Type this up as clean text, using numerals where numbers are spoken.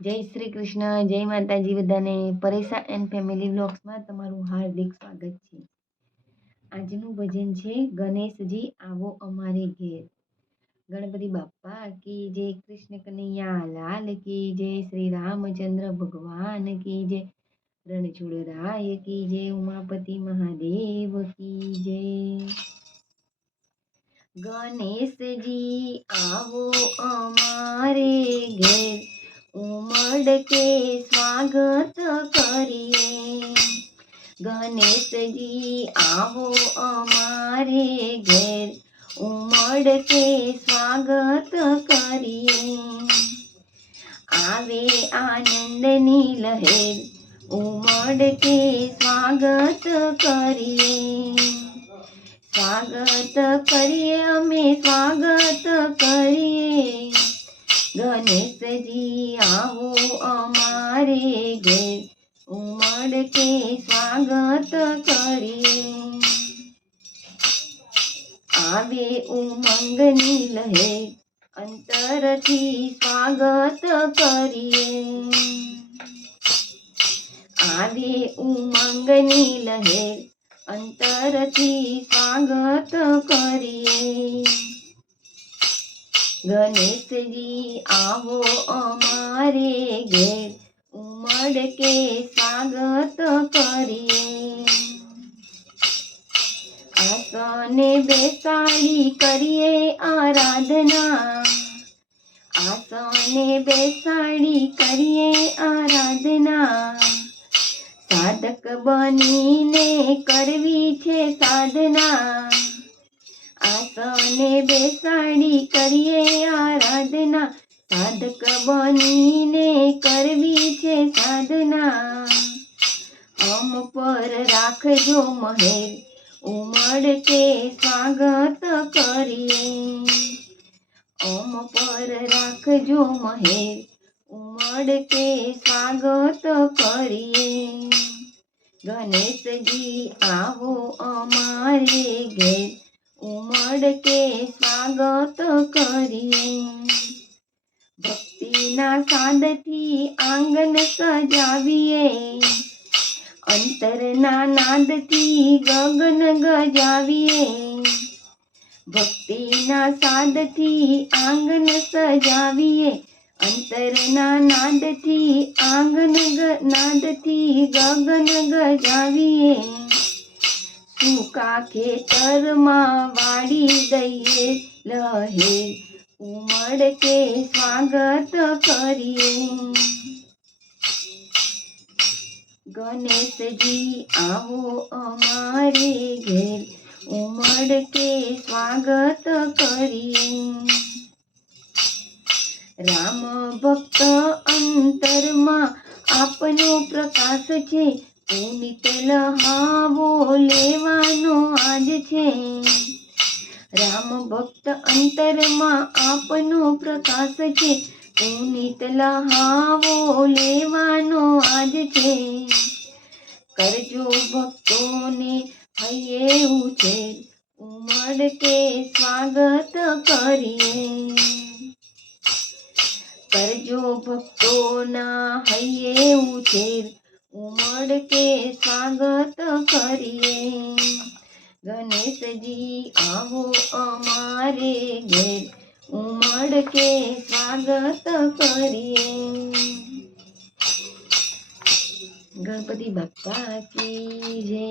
જય શ્રી કૃષ્ણ, જય માતાજી બધાને. પરેશા એન્ડ ફેમિલી વ્લોગ્સમાં તમારું હાર્દિક સ્વાગત છે. આજનું ભજન છે ગણેશજી આવો અમારે ઘેર. ગણપતિ બાપ્પા કી જય, કૃષ્ણ કનૈયા લાલ કી જય, શ્રી રામચંદ્ર ભગવાન કી જય, રણછોડરાય કી જય, ઉમાપતિ મહાદેવ કી જય. ગણેશજી આવો અમારે ઘેર, ઉમળકે સ્વાગત કરીએ. ગણેશજી આવો અમારે ઘેર, ઉમળકે સ્વાગત કરીએ. આવે આનંદની લહેર, ઉમળકે સ્વાગત કરીએ. સ્વાગત કરીએ અમે, સ્વાગત કરીએ. ગણેશજી આવો અમારે ઘેર, ઉમળકે સ્વાગત કરીએ. આવે ઉમંગની લહેર, અંતરથી સ્વાગત કરીએ. આવે ઉમંગની લહેર, અંતરથી સ્વાગત કરીએ. ગણેશજી આવો અમારે ઘેર, ઉમળકે સ્વાગત કરીએ. આસને બેસાડી કરીએ આરાધના, આસને બેસાડી કરીએ આરાધના. સાધક બનીને કરવી છે સાધના, આસને બેસાડી કરીએ આરાધના. સાધક બનીને કરવી છે સાધના. અમ પર રાખજો મહેર, ઉમળકે સ્વાગત કરીએ. અમ પર રાખજો મહેર, ઉમળકે સ્વાગત કરીએ. ગણેશજી આવો અમારે ઘેર, ઉમળકે સ્વાગત કરીએ. ભક્તિના સાદથી આંગણ સજાવીએ, અંતરના નાદથી ગગન ગજાવીએ. ભક્તિના સાદથી આંગણ સજાવીએ, અંતરના નાદથી નાદથી ગગન ગજાવીએ. સૂકા ખેતરમાં વાળી દઈએ લહેર, ઉમળકે સ્વાગત કરીએ. ગણેશજી આવો અમારે ઘેર, ઉમળકે સ્વાગત કરીએ. રામ ભક્ત અંતરમાં આપનો પ્રકાશ છે, પુનિત લહાવો લેવાનો આજ છે. રામ ભક્ત અંતરમાં આપનો પ્રકાશ છે, પુનિત લહાવો લેવાનો આજ છે. કરજો ભક્તોને હૈયે ઉછેર, ઉમળકે સ્વાગત કરીએ. કરજો ભક્તોના હૈયે ઉછેર, ઉમળકે સ્વાગત કરીએ. ગણેશજી આવો અમારે ઘેર, ઉમળકે સ્વાગત કરીએ. ગણપતિ બાપ્પા કી જય.